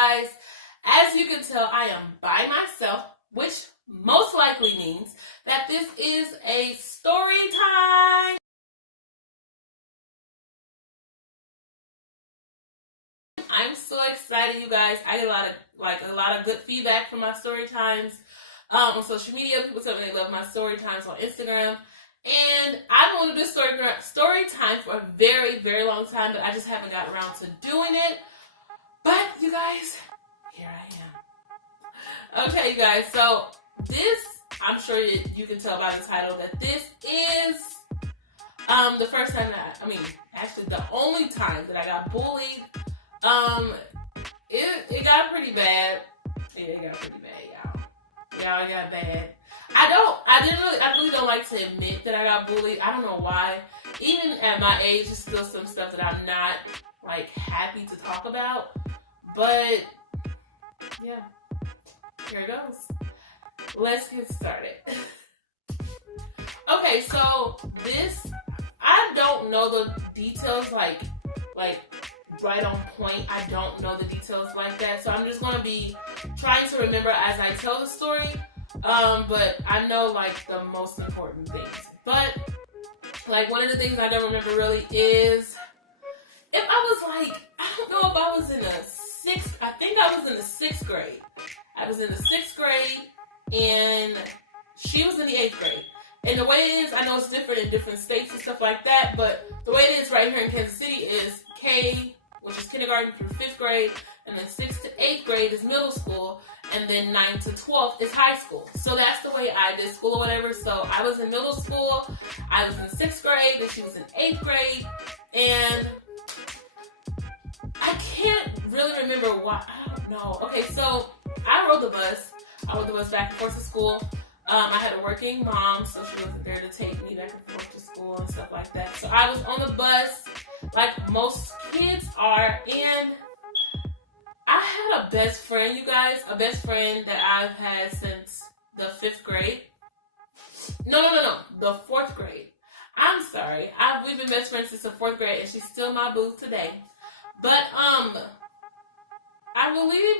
guys, as you can tell, I am by myself, which most likely means that this is a story time. I'm so excited, you guys. I get a lot of good feedback from my story times on social media. People tell me they love my story times on Instagram. And I've wanted to do story time for a very, very long time, but I just haven't gotten around to doing it. But you guys, here I am. Okay, you guys, so this, I'm sure you can tell by the title that this is the first time actually the only time that I got bullied. It got pretty bad. Yeah, it got pretty bad, y'all. Y'all, it got bad. I really don't like to admit that I got bullied. I don't know why. Even at my age, there's still some stuff that I'm not, happy to talk about. But, yeah. Here it goes. Let's get started. Okay, so I don't know the details, right on point. I don't know the details like that. So I'm just going to be trying to remember as I tell the story. But I know, the most important things. But, one of the things I don't remember really is if I was, I don't know if I was in I think I was in the 6th grade. I was in the 6th grade, and she was in the 8th grade. And the way it is, I know it's different in different states and stuff like that, but the way it is right here in Kansas City is K, which is kindergarten through 5th grade, and then 6th to 8th grade is middle school, and then 9th to 12th is high school. So that's the way I did school or whatever. So I was in middle school, I was in 6th grade, and she was in 8th grade, and I can't really remember why. I don't know. Okay, so I rode the bus. I rode the bus back and forth to school. I had a working mom, so she wasn't there to take me back and forth to school and stuff like that. So I was on the bus like most kids are, and I had a best friend, you guys. A best friend that I've had since the 5th grade. No. The 4th grade. I'm sorry. We've been best friends since the 4th grade, and she's still my boo today. But, I believe,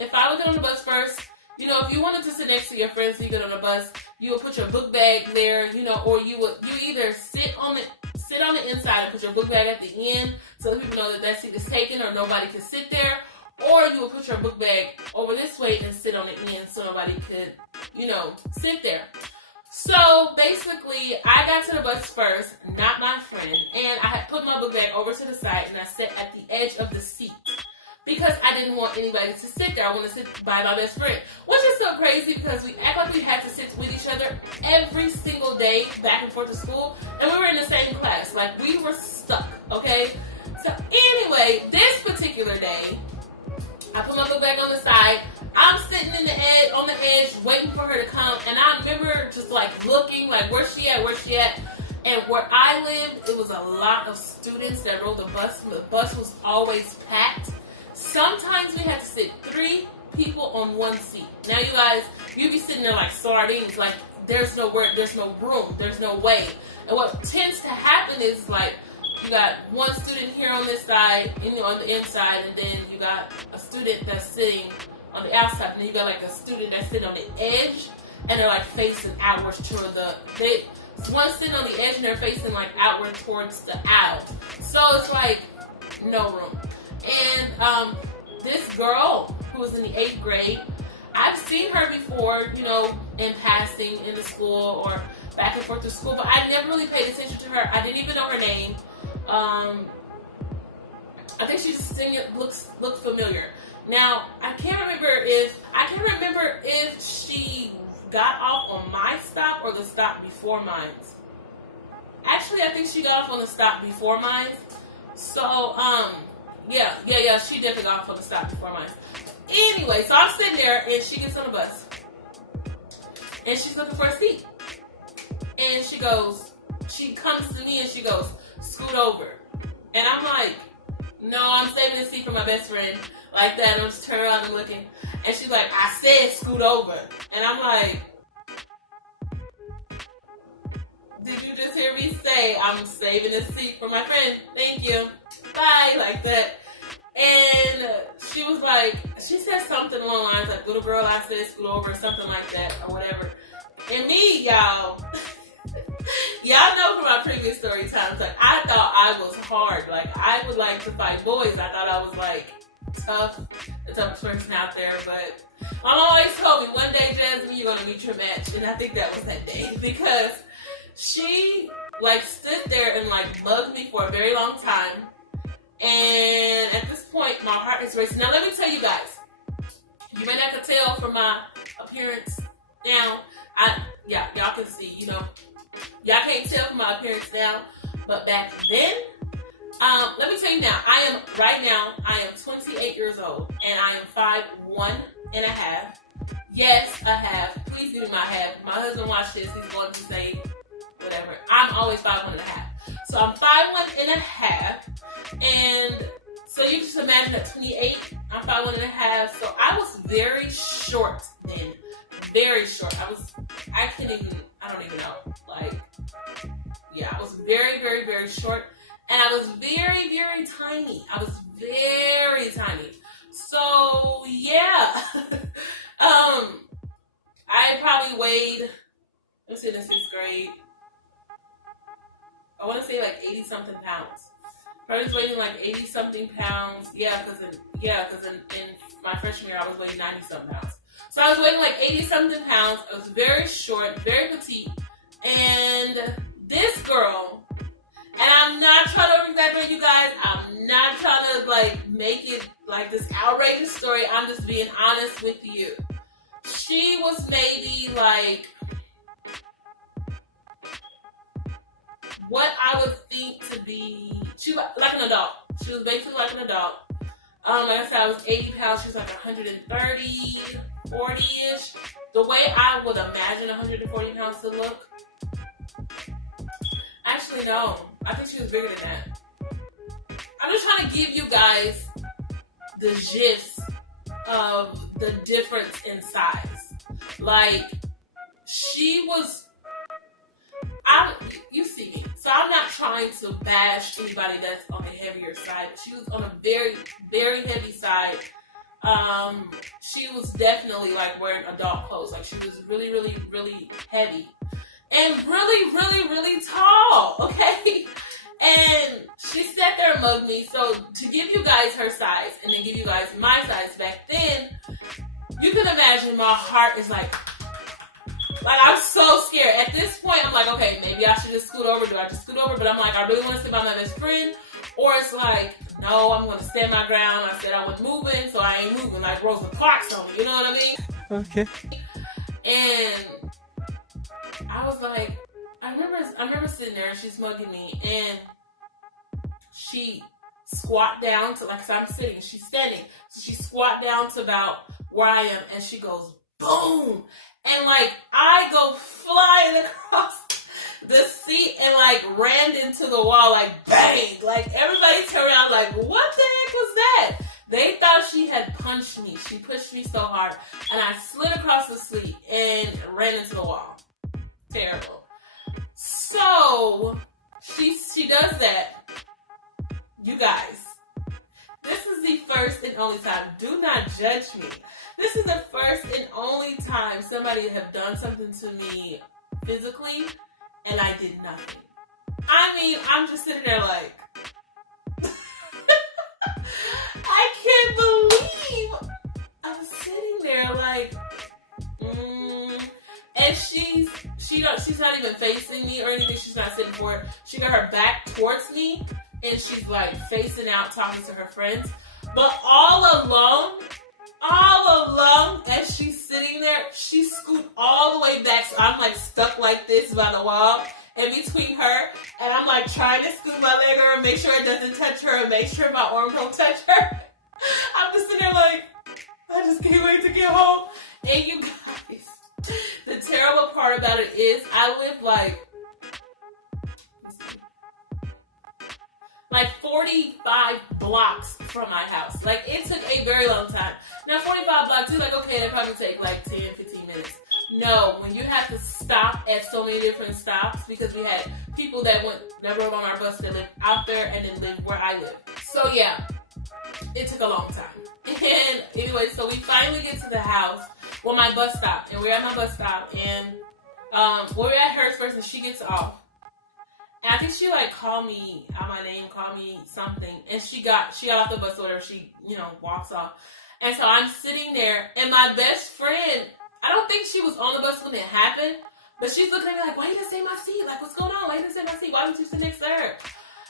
if I would get on the bus first, if you wanted to sit next to your friends when you get on the bus, you would put your book bag there, or you either sit on the inside and put your book bag at the end so that people know that seat is taken or nobody can sit there, or you would put your book bag over this way and sit on the end so nobody could, sit there. So basically, I got to the bus first, not my friend, and I had put my book bag over to the side and I sat at the edge of the seat because I didn't want anybody to sit there. I wanted to sit by my best friend, which is so crazy because we act like we had to sit with each other every single day back and forth to school, and we were in the same class. We were stuck, okay? So anyway, this particular day, I put my book bag on the side. I'm sitting on the edge, waiting for her to come, and I remember just looking, where's she at? And where I lived, it was a lot of students that rode the bus. The bus was always packed. Sometimes we had to sit 3 people on one seat. Now, you guys, you'd be sitting there like sardines, there's no room, there's no way. And what tends to happen is you got one student here on this side, on the inside, and then you got a student that's sitting on the outside, and then you got a student that's sitting on the edge, and they're facing outwards toward one's sitting on the edge and they're facing outward towards the aisle. So it's no room. And this girl who was in the 8th grade, I've seen her before, in passing in the school or back and forth to school, but I never really paid attention to her. I didn't even know her name. I think she just looked familiar. Now, I can't remember if she got off on my stop or the stop before mine. Actually, I think she got off on the stop before mine. So, yeah, she definitely got off on the stop before mine. Anyway, so I'm sitting there, and she gets on the bus. And she's looking for a seat. And she comes to me and she goes, scoot over. And I'm like, no, I'm saving the seat for my best friend. Like that, and I'm just turning around and looking. And she's like, I said scoot over. And I'm like, did you just hear me say I'm saving the seat for my friend? Thank you. Bye. Like that. And she was like, she said something along the lines like, little girl, I said scoot over, or something like that, or whatever. And me, y'all, y'all know from my previous story times, like, I thought I was hard. Like, I would like to fight boys. I thought I was, like, tough, the toughest person out there. But my mom always told me, one day, Jasmine, you're going to meet your match. And I think that was that day. Because she, like, stood there and, like, mugged me for a very long time. And at this point, my heart is racing. Now, let me tell you guys, you may not can tell from my appearance now. Y'all can see, you know, y'all can't tell from my appearance now, but back then, let me tell you now, I am 28 years old, and I am 5'1" and a half. Yes, a half. Please give me my half. My husband watched this, he's going to say whatever. I'm always 5'1" and a half. So I'm 5'1" and a half, and so you just imagine at 28, I'm 5'1" and a half, so I was very short then. Very short. I don't even know. Like, yeah, I was very, very, very short. And I was very, very tiny. I was very tiny. So, yeah. I probably weighed, let's see, in the 6th grade, I want to say like 80 something pounds. I was weighing like 80 something pounds. Yeah, because in my freshman year, I was weighing 90 something pounds. So I was weighing like 80 something pounds. I was very short, very petite. And this girl, and I'm not trying to exaggerate, you guys. I'm not trying to like make it like this outrageous story. I'm just being honest with you. She was maybe like what I would think to be, she was like an adult. She was basically like an adult. Like I said, I was 80 pounds. She was like 130, 40-ish. The way I would imagine 140 pounds to look. Actually, no. I think she was bigger than that. I'm just trying to give you guys the gist of the difference in size. Like, she was, you see me. So I'm not trying to bash anybody that's on the heavier side. She was on a very, very heavy side. She was definitely like wearing adult clothes. Like, she was really, really, really heavy. And really, really, really tall, okay? And she sat there and mugged me. So to give you guys her size and then give you guys my size back then, you can imagine my heart is like I'm so scared. At this point, I'm like, okay, maybe I should just scoot over. Do I just scoot over? But I'm like, I really want to sit by my best friend. Or it's like, no, I'm going to stand my ground. I said I wasn't moving, so I ain't moving. Like Rosa Parks on me, you know what I mean? Okay. And I was like, I remember sitting there and she's mugging me, and she squat down to, like, so I'm sitting, she's standing, so she squat down to about where I am, and she goes, boom, and like, I go flying across the seat and like ran into the wall, like bang, like everybody turned around like, what the heck was that? They thought she had punched me. She pushed me so hard, and I slid across the seat and ran into the wall. Terrible. So she does that. You guys, this is the first and only time. Do not judge me. This is the first and only time somebody have done something to me physically, and I did nothing. I mean, I'm just sitting there like, I can't believe I was sitting there like, and she's not even facing me or anything. She's not sitting forward. She got her back towards me, and she's like facing out, talking to her friends. But all along, as she's sitting there, she scoot all the way back. So I'm like stuck like this by the wall, and between her, and I'm like trying to scoot my leg over, make sure it doesn't touch her, and make sure my arm don't touch her. I'm just sitting there like, I just can't wait to get home. And you guys, the terrible part about it is I live like 45 blocks from my house. Like, it took a very long time. Now, 45 blocks, you're like, okay, that probably take like 10, 15 minutes. No, when you have to stop at so many different stops, because we had people that rode on our bus that lived out there and then lived where I live. So yeah, it took a long time. And anyway, so we finally get to the house. Well, my bus stop. And we're at my bus stop. And we're at hers first and she gets off. And I think she like called me out my name, called me something. And she got off the bus or whatever. She, walks off. And so I'm sitting there and my best friend, I don't think she was on the bus when it happened. But she's looking at me like, why you didn't say my seat? Like, what's going on? Why you didn't say my seat? Why didn't you sit next to her?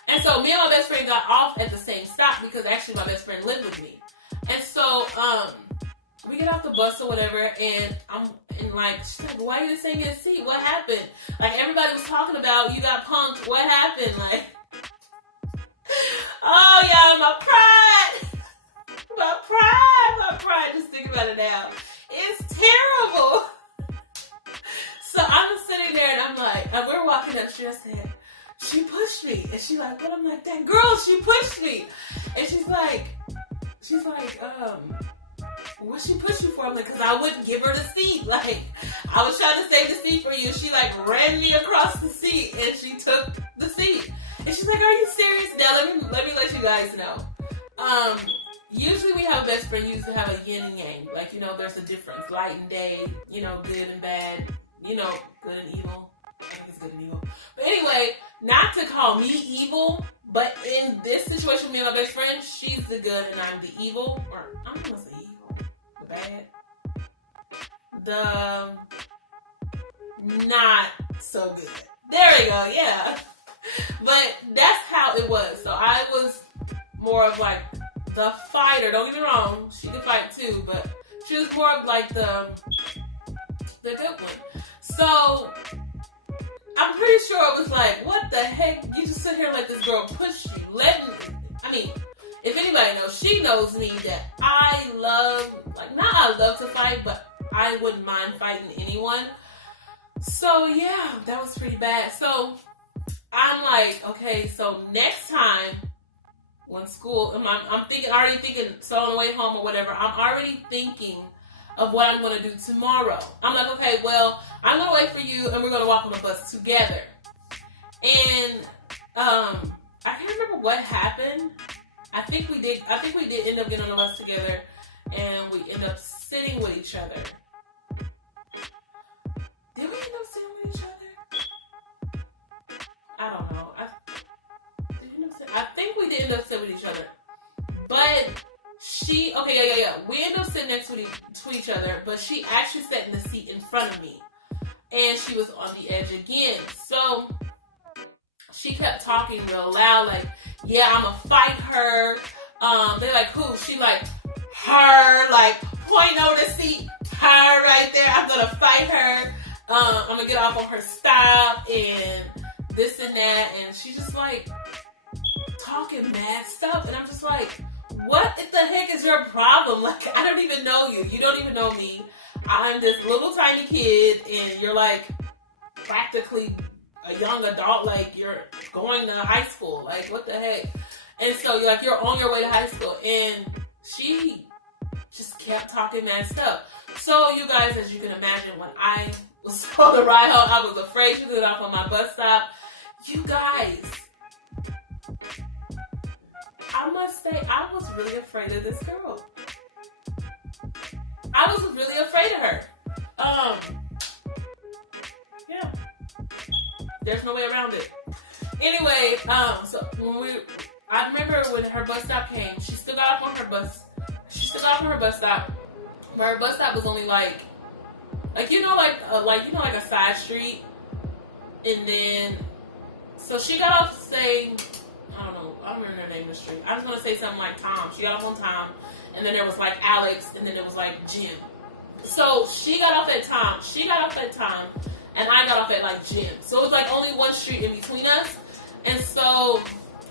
And so me and my best friend got off at the same stop because actually my best friend lived with me. And so we get off the bus or whatever, and she's like, why you didn't say your seat? What happened? Like, everybody was talking about you got punked. What happened? Like, oh yeah, my pride. My pride. Just think about it now. It's terrible. So I'm sitting there and I'm like, and we're walking up, I said, she pushed me. And she's like, what? I'm like, that girl, she pushed me. And she's like, what she pushed you for? I'm like, because I wouldn't give her the seat. Like, I was trying to save the seat for you. She like ran me across the seat and she took the seat. And she's like, are you serious? Now let me let you guys know. Usually we have a best friend, usually have a yin and yang. Like, there's a difference. Light and day, good and bad, good and evil. I think it's good and evil. But anyway, not to call me evil, but in this situation, me and my best friend, she's the good and I'm the evil. Or I'm not going to say evil. The bad. The not so good. There we go, yeah. But that's how it was. So I was more of like the fighter. Don't get me wrong. She could fight too, but she was more of like the good one. So I'm pretty sure it was like, what the heck? You just sit here and let this girl push you. If anybody knows, she knows me that I love to fight, but I wouldn't mind fighting anyone. So yeah, that was pretty bad. So I'm like, okay, so next time when school, I'm already thinking, so on the way home or whatever, I'm already thinking of what I'm going to do tomorrow. I'm like, okay, well, I'm going to wait for you and we're going to walk on the bus together. And I can't remember what happened. I think we did end up getting on the bus together and we ended up sitting with each other. Did we end up sitting with each other? I don't know. I think we did end up sitting with each other. But we ended up sitting next to each other, but she actually sat in the seat in front of me. And she was on the edge again. So she kept talking real loud, like, yeah, I'm gonna fight her. They're like, who? She like, her, like, pointing over the seat, her right there. I'm gonna fight her. I'm gonna get off on her stop and this and that. And she's just like talking mad stuff. And I'm just like, what the heck is your problem? Like, I don't even know you. You don't even know me. I'm this little tiny kid and you're like practically a young adult. Like, you're going to high school. Like, what the heck? And so you're on your way to high school. And she just kept talking mad stuff. So you guys, as you can imagine, when I was on the ride home, I was afraid she got off on my bus stop. You guys, I must say, I was really afraid of this girl. I was really afraid of her. Yeah. There's no way around it. Anyway, so I remember when her bus stop came, she still got off on her bus. She still got off on her bus stop. But her bus stop was only like a side street. And then, so she got off saying, I don't remember her name of the street. I was going to say something like Tom. She got off on Tom. And then there was like Alex. And then there was like Jim. So she got off at Tom. She got off at Tom. And I got off at like Jim. So it was like only one street in between us. And so,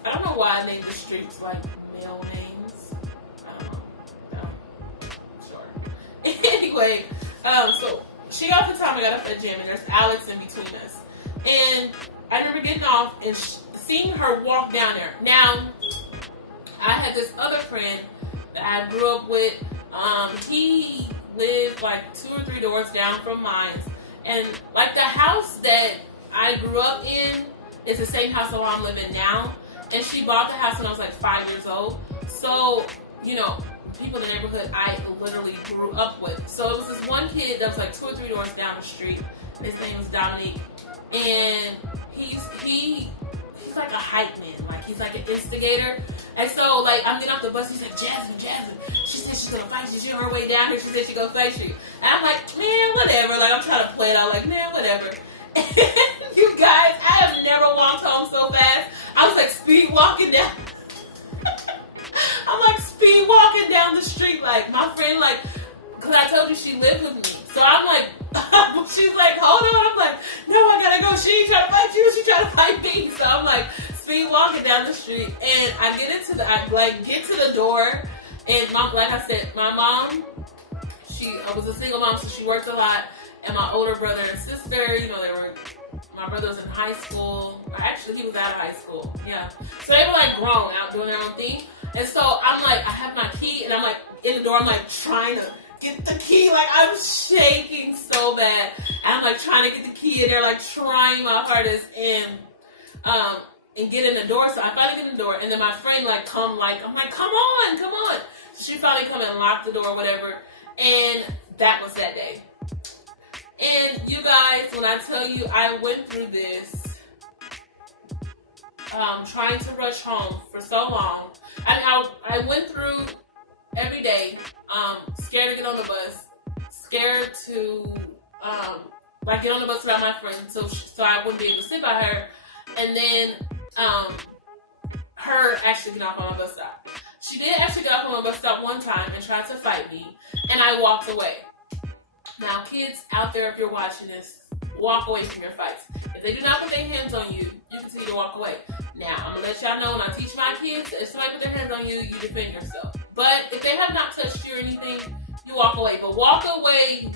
I don't know why I named the streets like male names. I don't know. Sure. Anyway, so she got off at Tom. I got off at Jim. And there's Alex in between us. And I remember getting off and seeing her walk down there. Now, I had this other friend that I grew up with. He lived like 2 or 3 doors down from mine. And like the house that I grew up in is the same house that I'm living now. And she bought the house when I was like 5 years old. So, people in the neighborhood I literally grew up with. So it was this one kid that was like 2 or 3 doors down the street. His name was Dominique, and he's like a hype man. Like, he's like an instigator. And so, like, I'm getting off the bus. He's like, Jasmine. She said she's gonna fight you. She's on her way down here. She said she's gonna fight you. And I'm like, man, whatever. Like, I'm trying to play it out. Like, man, whatever. And you guys, I have never walked home so fast. I was like speed walking down. I'm like speed walking down the street. Like, my friend, like, because I told you she lived with me. So I'm like, she's like, hold on. I'm like, no, I gotta go. She ain't trying to fight you. She trying to fight me. So I'm like speed walking down the street, and I get to the door, and like I said, my mom, she was a single mom, so she worked a lot, and my older brother and sister, my brother was in high school. Actually, he was out of high school. Yeah. So they were like grown, out doing their own thing. And so I'm like, I have my key, and I'm like in the door. I'm like trying to get the key. Like, I'm shaking so bad. And I'm like trying to get the key, and they're like trying my hardest and get in the door. So I finally get in the door, and then my friend I'm like, come on. She finally come and lock the door, whatever. And that was that day. And you guys, when I tell you I went through this, trying to rush home for so long. I went through every day, scared to get on the bus, scared to get on the bus without my friend, so I wouldn't be able to sit by her, and then her actually get off on my bus stop. She did actually get off on my bus stop one time and tried to fight me, and I walked away. Now, kids out there, if you're watching this, walk away from your fights. If they do not put their hands on you, you continue to walk away. Now, I'm going to let y'all know when I teach my kids, if somebody put their hands on you, you defend yourself. But if they have not touched you or anything, you walk away. But walk away,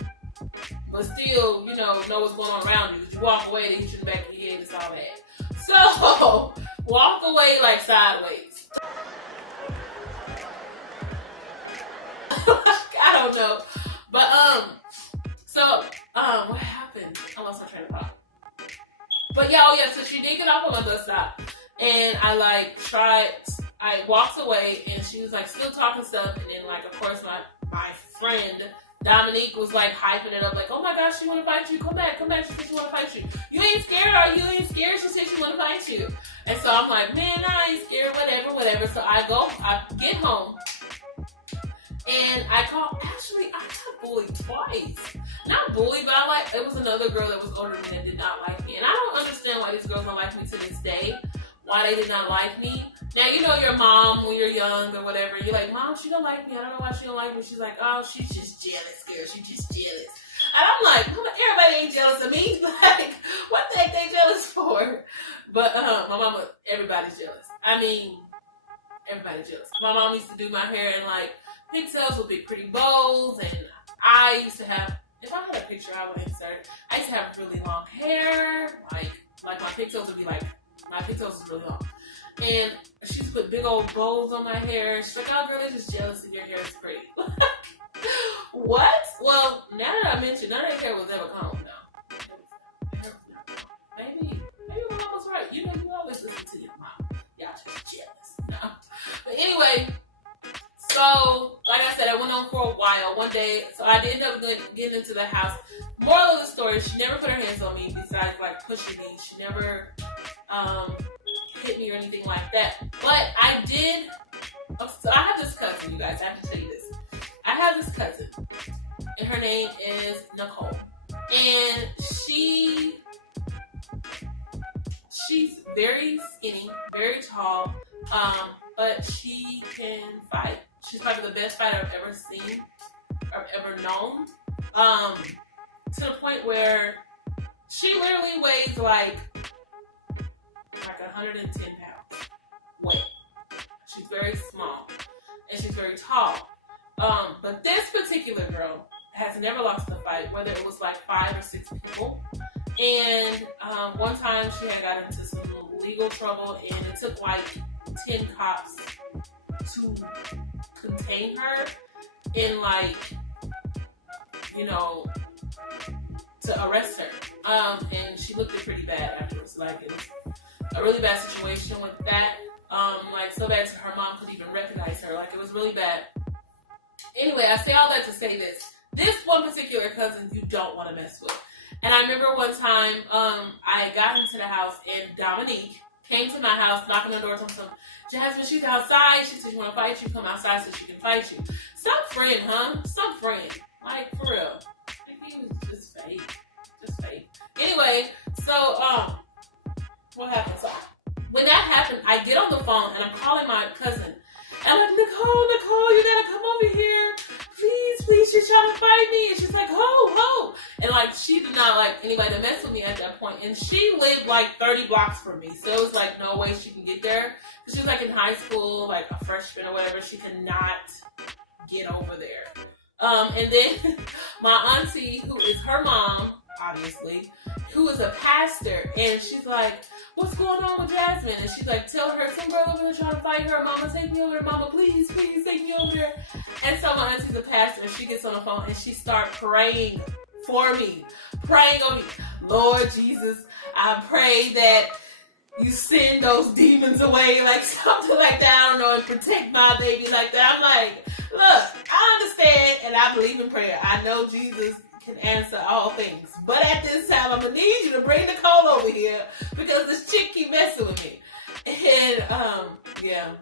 but still, know what's going on around you. If you walk away, they hit you in the back of your head, it's all bad. So, walk away like sideways. I don't know. But, what happened? I lost my train of thought. But yeah, so she did get off on my bus stop, and I walked away, and she was like still talking stuff, and then of course my friend Dominique was like hyping it up, like, oh my gosh, she wanna fight you, come back, she said she wanna fight you. You ain't scared, are you? Ain't scared? She said she wanna fight you. And so I'm like, man, I ain't scared, whatever. So I get home, and I got bullied twice. Not bullied, but it was another girl that was older than me that did not like me. And I don't understand why these girls don't like me to this day. Why they did not like me. Now, your mom when you're young or whatever. You're like, Mom, she don't like me. I don't know why she don't like me. She's like, oh, she's just jealous, girl. She's just jealous. And I'm like, everybody ain't jealous of me. Like, what the heck they jealous for? But my mama, everybody's jealous. I mean, everybody's jealous. My mom used to do my hair in pigtails with big pretty bows, and I used to have, if I had a picture I would insert, I used to have really long hair, like my pigtails would be my pigtails is really long. And she used to put big old bows on my hair. She's like, oh girl, they're just jealous and your hair is pretty. What? Well, now that I mentioned, none of that hair was ever combed though. Maybe my mom was right. You always listen to your mom. Y'all just jealous. No. But anyway, so, like I said, I went on for a while. One day, so I did end up getting into the house. Moral of the story, she never put her hands on me besides pushing me. She never hit me or anything like that. But I did, so I have this cousin, you guys, I have to tell you this. I have this cousin, and her name is Nicole. And she's very skinny, very tall, but she can fight. She's probably the best fighter I've ever seen, or ever known. To the point where she literally weighs like 110 pounds. Weight. She's very small, and she's very tall. But this particular girl has never lost a fight, whether it was 5 or 6 people. And one time she had got into some legal trouble, and it took 10 cops to contain her in to arrest her. And she looked pretty bad afterwards. It was a really bad situation with that. So bad her mom couldn't even recognize her. It was really bad. Anyway, I say all that to say this. This one particular cousin you don't want to mess with. And I remember one time, I got into the house and Dominique came to my house, knocking on the door, telling me, Jasmine, she's outside. She said she want to fight you. Come outside so she can fight you. Some friend, huh? Some friend. Like, for real. Like, he was just fake. Just fake. Anyway, so, what happened? So, when that happened, I get on the phone and I'm calling my cousin. And I'm like, Nicole, you gotta come over here. Please, she's trying to fight me. And she's like, ho. And like, she did not like anybody to mess with me at that point. And she lived like 30 blocks from me. So it was like, no way she can get there. Because she was like in high school, like a freshman or whatever. She could not get over there. And then my auntie, who is her mom, obviously, who is a pastor, and she's like, what's going on with Jasmine? And she's like, tell her, some girl over there trying to fight her. Mama, take me over there. Mama, please take me over there. And so my auntie's a pastor, and she gets on the phone, and she starts praying for me. Praying on me. Lord Jesus, I pray that you send those demons away, like something like that. I don't know, and protect my baby like that. I'm like, look, I understand, and I believe in prayer. I know Jesus can answer all things. But at this time, I'm going to need you to bring Nicole over here because this chick keep messing with me. And, yeah,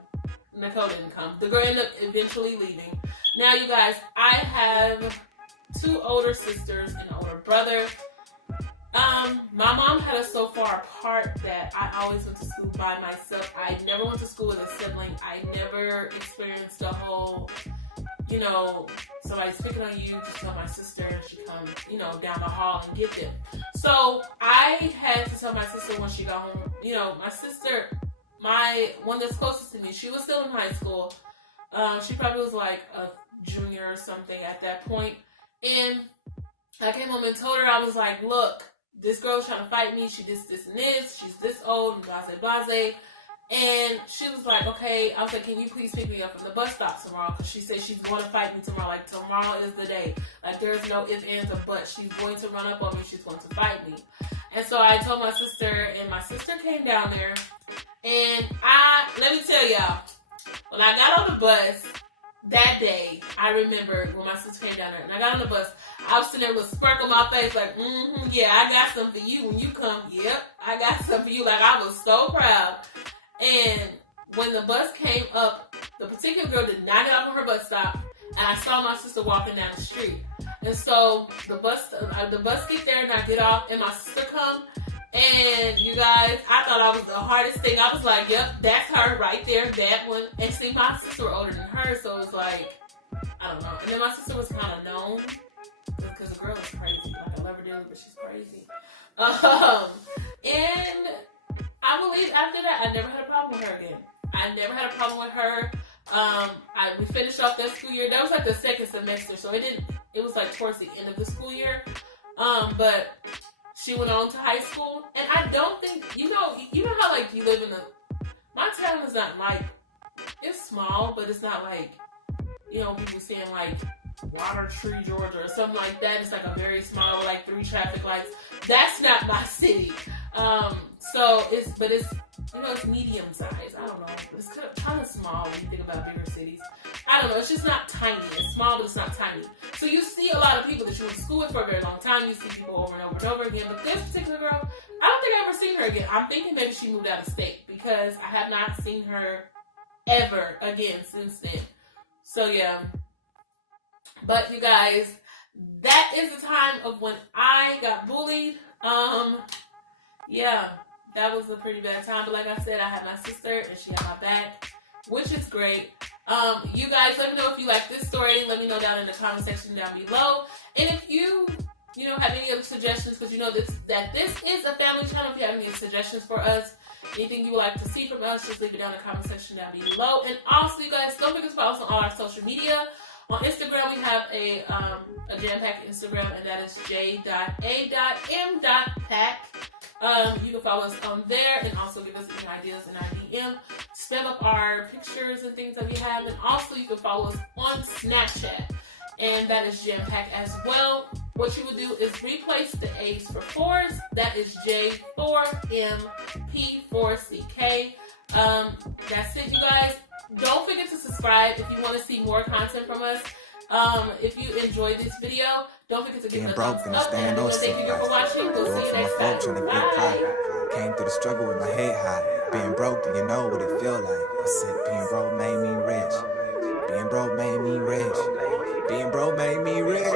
Nicole didn't come. The girl ended up eventually leaving. Now, you guys, I have 2 older sisters and an older brother. My mom had us so far apart that I always went to school by myself. I never went to school with a sibling. I never experienced the whole, you know, somebody's picking on you, just tell my sister, and she come, you know, down the hall and get them. So I had to tell my sister when she got home, you know, my sister, my one that's closest to me, she was still in high school. She probably was like a junior or something at that point. And I came home and told her, I was like, look, this girl's trying to fight me. She this and this. She's this old and blase. And she was like, okay. I was like, can you please pick me up from the bus stop tomorrow? Because she said she's going to fight me tomorrow. Like, tomorrow is the day. Like, there's no ifs, ands, or buts. She's going to run up on me. She's going to fight me. And so I told my sister, and my sister came down there. And let me tell y'all, when I got on the bus that day, I remember when my sister came down there, and I got on the bus, I was sitting there with a smirk on my face, like, yeah, I got something for you when you come. Yep, I got something for you. Like, I was so proud. And when the bus came up, the particular girl did not get off on her bus stop, and I saw my sister walking down the street. And so the bus get there, and I get off, and my sister come, and you guys, I thought I was the hardest thing. I was like, yep, that's her right there, that one. And see, my sister was older than her, so it was like, I don't know. And then my sister was kind of known, because the girl is crazy. Like, I love her dearly, but she's crazy. And I believe after that, I never had a problem with her again. I never had a problem with her. We finished off that school year. That was like the second semester, so it was like towards the end of the school year. But she went on to high school, and I don't think, you know how like you live in my town is not like, it's small, but it's not like, you know, people saying like Water Tree, Georgia, or something like that. It's like a very small, like 3 traffic lights. That's not my city. So it's you know, it's medium size. I don't know. It's kind of small when you think about bigger cities. I don't know. It's just not tiny. It's small, but it's not tiny. So you see a lot of people that you went to school with for a very long time. You see people over and over and over again. But this particular girl, I don't think I've ever seen her again. I'm thinking maybe she moved out of state, because I have not seen her ever again since then. So yeah. But you guys, that is the time of when I got bullied. Yeah, that was a pretty bad time. But like I said, I had my sister and she had my back, which is great. You guys, let me know if you like this story. Let me know down in the comment section down below. And if you have any other suggestions, because you know that this is a family channel. If you have any suggestions for us, anything you would like to see from us, just leave it down in the comment section down below. And also, you guys, don't forget to follow us on all our social media. On Instagram, we have a jam-packed Instagram, and that is j.a.m.pack. You can follow us on there, and also give us any ideas in our DM. Spam up our pictures and things that we have, and also you can follow us on Snapchat, and that is jam-packed as well. What you would do is replace the A's for 4s. That is J4MP4CK. That's it, you guys. Don't forget to subscribe if you want to see more content from us. If you enjoyed this video, don't forget to give it a broke thumbs and up. stand And on thank you for watching. We'll see you next time. trying to get high. Came through the struggle with my head high. Being broke, you know what it feel like. I said being broke made me rich. Being broke made me rich. Being broke made me rich.